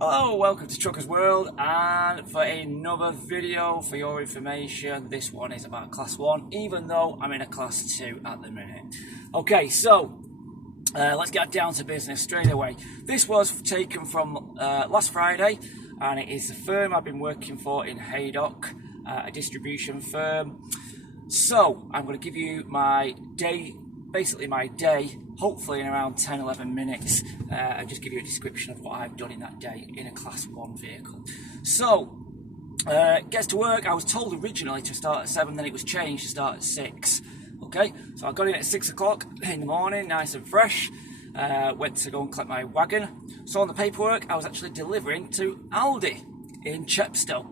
Hello, welcome to Truckers World, and for another video for your information. This one is about Class 1, even though I'm in a Class 2 at the minute. Okay, so let's get down to business straight away. This was taken from last Friday, and it is the firm I've been working for in Haydock, a distribution firm. So I'm going to give you my day, basically my day, hopefully in around 10-11 minutes, and just give you a description of what I've done in that day in a Class 1 vehicle. So, gets to work. I was told originally to start at 7, then it was changed to start at 6. Okay, so I got in at 6 o'clock in the morning, nice and fresh. Went to go and collect my wagon. So on the paperwork, I was actually delivering to Aldi in Chepstow.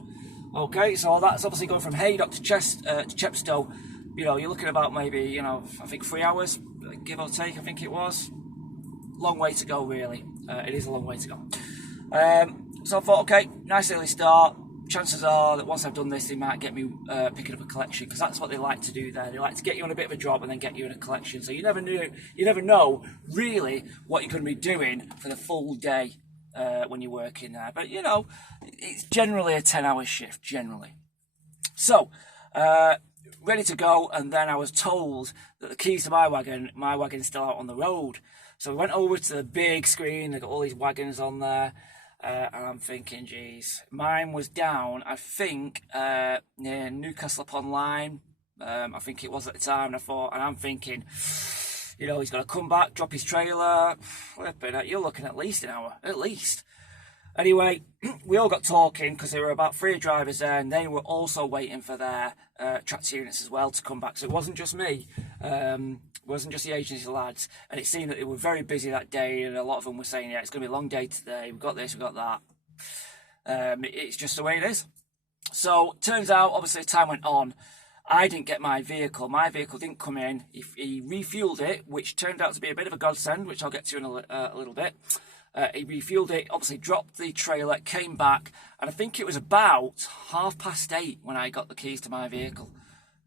Okay, so that's obviously going from Haydock to Chepstow. You know, you're looking about maybe, I think 3 hours, give or take, I think it was. Long way to go, really. It is a long way to go. So I thought, okay, nice early start. Chances are that once I've done this, they might get me picking up a collection, because that's what they like to do there. They like to get you on a bit of a job and then get you in a collection. So you never know really what you're going to be doing for the full day when you're working there. But it's generally a 10-hour shift, generally. So, ready to go, and then I was told that the keys to my wagon's still out on the road. So we went over to the big screen. They got all these wagons on there, and I'm thinking, geez, mine was down, I think, near Newcastle upon Lyme. I think it was at the time. And I'm thinking, he's got to come back, drop his trailer. You're looking at least an hour, at least. Anyway, we all got talking because there were about 3 drivers there, and they were also waiting for their tractor units as well to come back. So it wasn't just me, it wasn't just the agency lads. And it seemed that they were very busy that day, and a lot of them were saying, yeah, it's going to be a long day today. We've got this, we've got that. It's just the way it is. So turns out, obviously, as time went on, I didn't get my vehicle. My vehicle didn't come in. He refueled it, which turned out to be a bit of a godsend, which I'll get to in a little bit. He refueled it, obviously dropped the trailer, came back, and I think it was about 8:30 when I got the keys to my vehicle.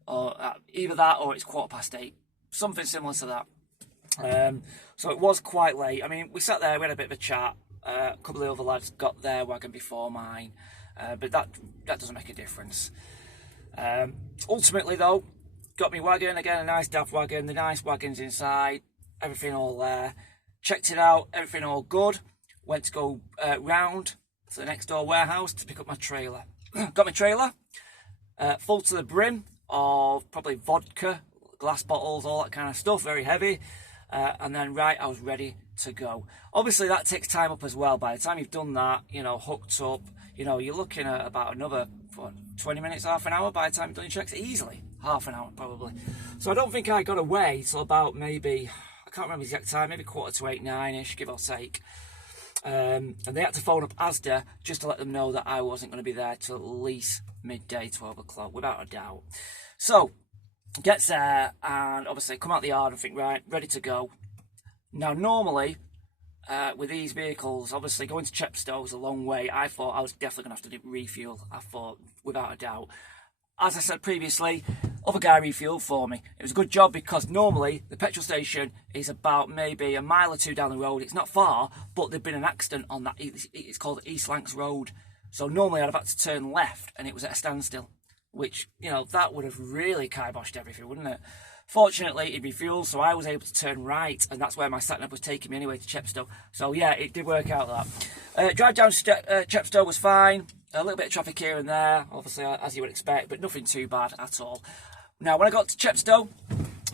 Or either that or it's 8:15. Something similar to that. So it was quite late. I mean, we sat there, we had a bit of a chat. A couple of other lads got their wagon before mine. But that doesn't make a difference. Ultimately, though, got me wagon, again, a nice DAF wagon, the nice wagons inside, everything all there. Checked it out, everything all good. Went to go round to the next door warehouse to pick up my trailer. Got my trailer, full to the brim of probably vodka, glass bottles, all that kind of stuff, very heavy. And then, I was ready to go. Obviously, that takes time up as well. By the time you've done that, hooked up, you're looking at about another 20 minutes, half an hour by the time you've done your checks. Easily, half an hour probably. So I don't think I got away till about maybe, I can't remember the exact time, maybe 8:45, 9-ish, give or take. And they had to phone up Asda just to let them know that I wasn't going to be there till at least midday, 12 o'clock, without a doubt. So, gets there, and obviously come out the yard and think, right, ready to go. Now, normally, with these vehicles, obviously going to Chepstow is a long way. I thought I was definitely going to have to refuel. I thought, without a doubt. As I said previously, other guy refueled for me. It was a good job, because normally the petrol station is about maybe a mile or 2 down the road. It's not far, but there'd been an accident on that. It's called East Lancs Road. So normally I'd have had to turn left, and it was at a standstill, which, that would have really kiboshed everything, wouldn't it? Fortunately, it refueled, so I was able to turn right, and that's where my sat-nav was taking me anyway, to Chepstow. So yeah, it did work out that. Drive down to Chepstow was fine. A little bit of traffic here and there, obviously, as you would expect, but nothing too bad at all. Now, when I got to Chepstow,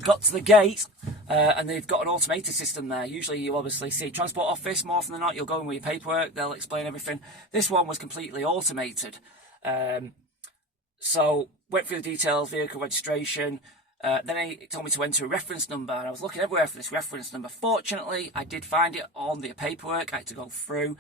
got to the gate, and they've got an automated system there. Usually you obviously see Transport Office, more often than not, you'll go in with your paperwork, they'll explain everything. This one was completely automated. So, went through the details, vehicle registration, then he told me to enter a reference number, and I was looking everywhere for this reference number. Fortunately, I did find it on the paperwork. I had to go through,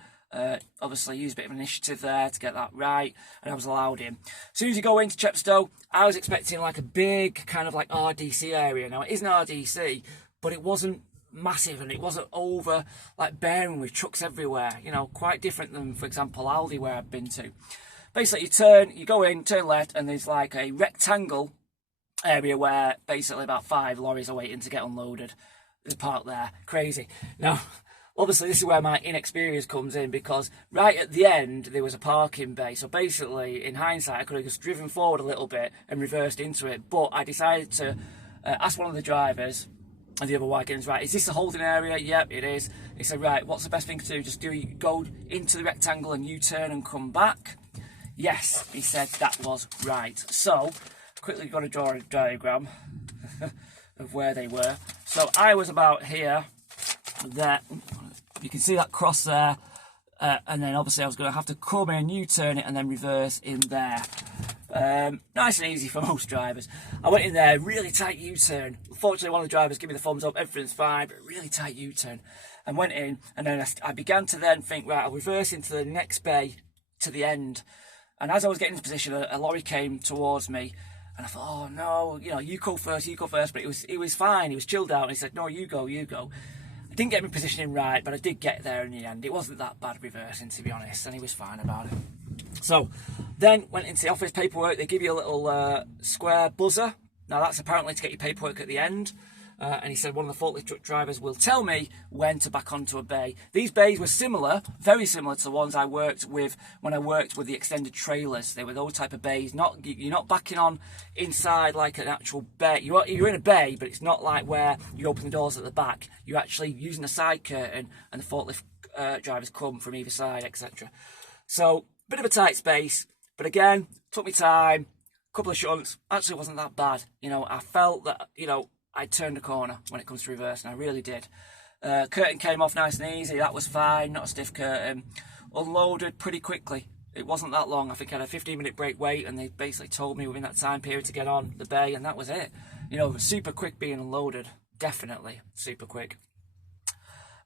obviously use a bit of initiative there to get that right, and I was allowed in. As soon as you go into Chepstow, I was expecting like a big kind of like RDC area. Now, it is an RDC, but it wasn't massive, and it wasn't over like bearing with trucks everywhere, quite different than, for example, Aldi, where I've been to. Basically, you go in, turn left, and there's like a rectangle area where basically about 5 lorries are waiting to get unloaded. There's a park there. Crazy. Now, Obviously, this is where my inexperience comes in, because right at the end, there was a parking bay. So basically, in hindsight, I could have just driven forward a little bit and reversed into it. But I decided to ask one of the drivers and the other wagons, right, is this a holding area? Yep, it is. He said, right, what's the best thing to do? Just go into the rectangle and U-turn and come back? Yes, he said that was right. So, quickly got to draw a diagram of where they were. So I was about here, there. You can see that cross there, and then obviously I was going to have to come in, U-turn it, and then reverse in there. Nice and easy for most drivers. I went in there, really tight U-turn. Unfortunately, one of the drivers gave me the thumbs up, everything's fine, but really tight U-turn. And went in, and then I began to then think, right, I'll reverse into the next bay to the end. And as I was getting into position, a lorry came towards me, and I thought, oh no, you know, you go first. But it was fine. He was chilled out, and he said, no, you go. I didn't get my positioning right, but I did get there in the end. It wasn't that bad reversing, to be honest, and he was fine about it. So then went into the office paperwork. They give you a little square buzzer. Now that's apparently to get your paperwork at the end. And he said one of the forklift truck drivers will tell me when to back onto a bay. These bays were similar, very similar to the ones I worked with when I worked with the extended trailers. They were those type of bays. You're not backing on inside like an actual bay. You're in a bay, but it's not like where you open the doors at the back. You're actually using a side curtain, and the forklift drivers come from either side, etc. So bit of a tight space, but again, took me time. Couple of shunts, actually wasn't that bad. You know, I felt that, you know, I turned a corner when it comes to reverse, and I really did. Curtain came off nice and easy, that was fine, not a stiff curtain. Unloaded pretty quickly. It wasn't that long. I think I had a 15-minute break wait, and they basically told me within that time period to get on the bay, and that was it. You know, super quick being unloaded, definitely super quick.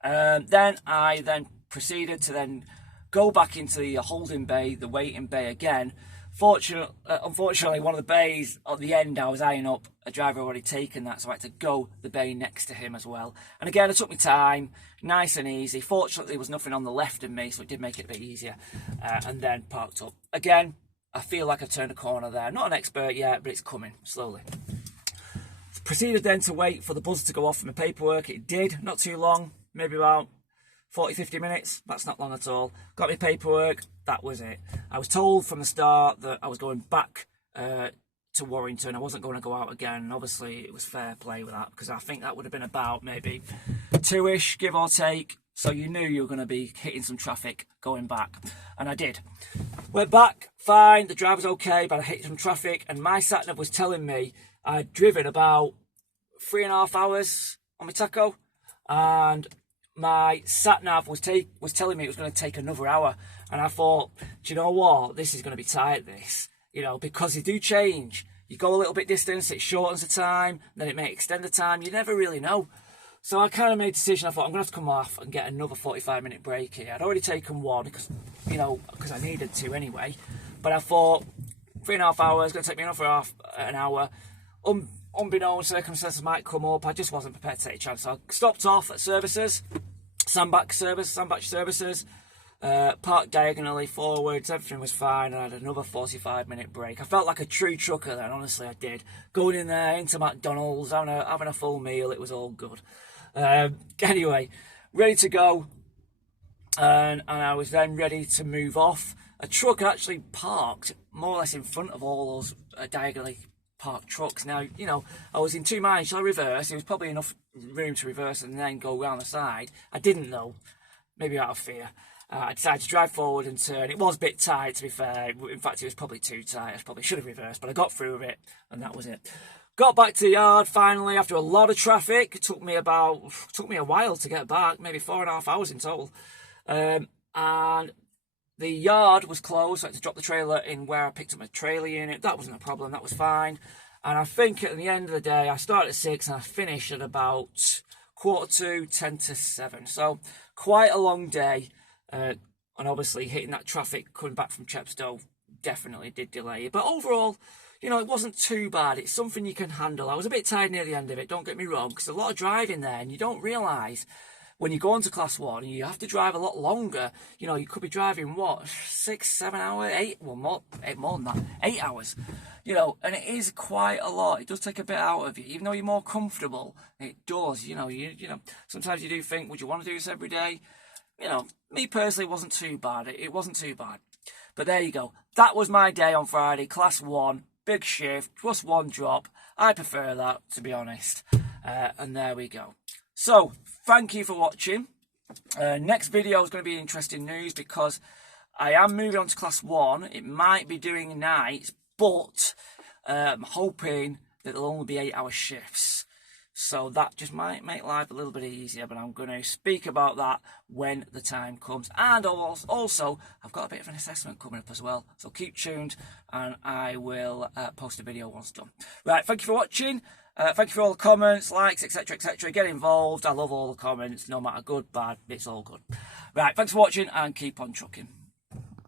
Then I proceeded to then go back into the holding bay, the waiting bay again. Unfortunately, one of the bays at the end I was eyeing up, a driver already taken that, so I had to go the bay next to him as well. And again, it took me time, nice and easy. Fortunately, there was nothing on the left of me, so it did make it a bit easier. And then parked up. Again, I feel like I've turned a corner there. Not an expert yet, but it's coming slowly. Proceeded then to wait for the buzzer to go off for my paperwork. It did, not too long, maybe about 40-50 minutes. That's not long at all. Got my paperwork, that was it. I was told from the start that I was going back to Warrington. I wasn't going to go out again, and obviously it was fair play with that, because I think that would have been about maybe 2-ish, give or take. So you knew you were going to be hitting some traffic going back, and I did. Went back, fine, the drive was okay, but I hit some traffic, and my sat-nav was telling me I'd driven about 3.5 hours on my taco, and my sat-nav was telling me it was going to take another hour. And I thought, do you know what, this is going to be tight, this, you know, because they do change. You go a little bit distance, it shortens the time, then it may extend the time, you never really know. So I kind of made a decision. I thought, I'm going to have to come off and get another 45-minute break here. I'd already taken one because I needed to anyway. But I thought, 3.5 hours, going to take me another an hour. Unbeknown circumstances might come up. I just wasn't prepared to take a chance. So I stopped off at services, sandbach services, parked diagonally forwards, everything was fine, and I had another 45-minute break. I felt like a true trucker then, honestly I did. Going in there, into McDonald's, having a full meal, it was all good. Anyway, ready to go, and I was then ready to move off. A truck actually parked more or less in front of all those diagonally parked trucks. Now, you know, I was in two minds. Shall I reverse? There was probably enough room to reverse and then go around the side. I didn't know, maybe out of fear. I decided to drive forward and turn. It was a bit tight, to be fair. In fact, it was probably too tight. I probably should have reversed, but I got through with it, and that was it. Got back to the yard finally after a lot of traffic. It took me a while to get back, maybe 4.5 hours in total. And the yard was closed, so I had to drop the trailer in where I picked up my trailer unit. That wasn't a problem, that was fine. And I think at the end of the day, I started at 6 and I finished at about 7:45. So quite a long day. And obviously hitting that traffic coming back from Chepstow definitely did delay it. But overall, you know, it wasn't too bad. It's something you can handle. I was a bit tired near the end of it, don't get me wrong, because a lot of driving there, and you don't realise when you go into class 1, you have to drive a lot longer. You know, you could be driving, what, 6, 7 hours, 8, well, more than that, 8 hours. You know, and it is quite a lot. It does take a bit out of you, even though you're more comfortable. It does, you know, you know, sometimes you do think, would you want to do this every day? You know, me personally, it wasn't too bad. It wasn't too bad. But there you go. That was my day on Friday, class 1, big shift, just one drop. I prefer that, to be honest. And there we go. So, thank you for watching. Next video is going to be interesting news because I am moving on to class 1. It might be doing nights, but I'm hoping that it'll only be 8-hour shifts. So that just might make life a little bit easier, but I'm going to speak about that when the time comes. And also, I've got a bit of an assessment coming up as well. So keep tuned and I will post a video once done. Right, thank you for watching. Thank you for all the comments, likes, etc, etc. Get involved. I love all the comments, no matter good, bad, it's all good. Right, thanks for watching and keep on trucking.